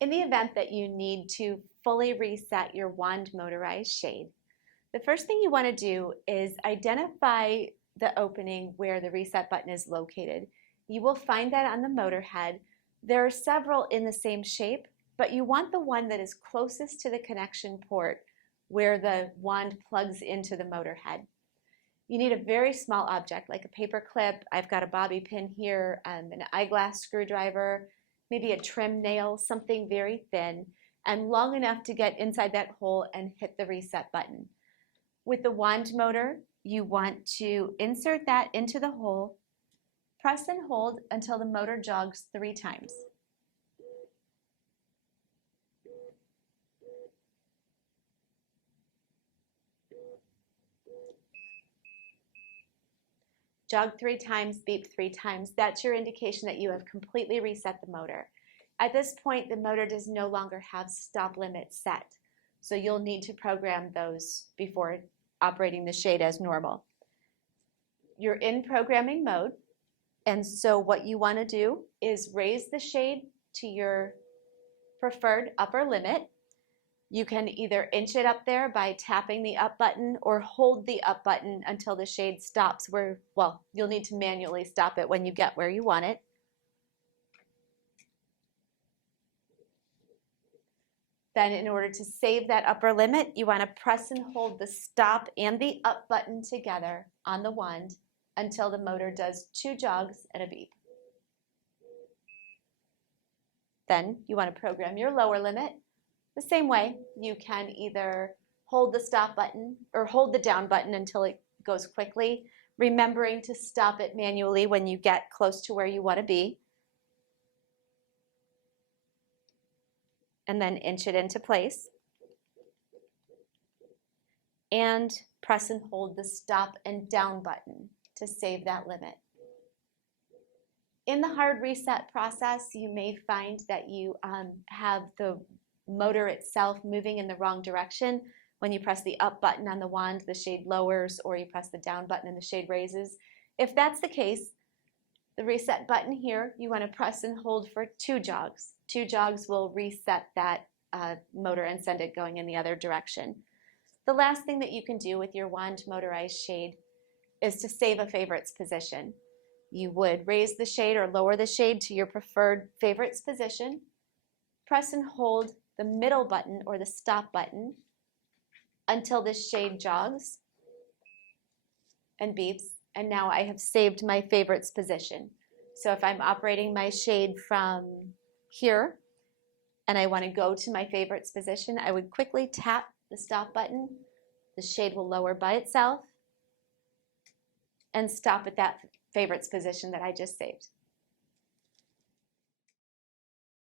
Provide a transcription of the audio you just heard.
In the event that you need to fully reset your wand motorized shade, the first thing you want to do is identify the opening where the reset button is located. You will find that on the motor head. There are several in the same shape, but you want the one that is closest to the connection port where the wand plugs into the motor head. You need a very small object like a paper clip. I've got a bobby pin here, an eyeglass screwdriver, maybe a trim nail, something very thin and long enough to get inside that hole and hit the reset button. With the wand motor, you want to insert that into the hole, press and hold until the motor jogs 3 times. Jog 3 times, beep 3 times. That's your indication that you have completely reset the motor. At this point, the motor does no longer have stop limits set, so you'll need to program those before operating the shade as normal. You're in programming mode, and so what you want to do is raise the shade to your preferred upper limit. You can either inch it up there by tapping the up button or hold the up button until the shade stops where, well, you'll need to manually stop it when you get where you want it. Then in order to save that upper limit, you want to press and hold the stop and the up button together on the wand until the motor does 2 jogs and a beep. Then you want to program your lower limit. The same way, you can either hold the stop button or hold the down button until it goes quickly, remembering to stop it manually when you get close to where you want to be. And then inch it into place. And press and hold the stop and down button to save that limit. In the hard reset process, you may find that you have the motor itself moving in the wrong direction. When you press the up button on the wand, the shade lowers, or you press the down button and the shade raises. If that's the case, the reset button here, you want to press and hold for 2 jogs. 2 jogs will reset that motor and send it going in the other direction. The last thing that you can do with your wand motorized shade is to save a favorites position. You would raise the shade or lower the shade to your preferred favorites position, press and hold the middle button or the stop button until the shade jogs and beeps, and now I have saved my favorites position. So if I'm operating my shade from here and I want to go to my favorites position, I would quickly tap the stop button. The shade will lower by itself and stop at that favorites position that I just saved.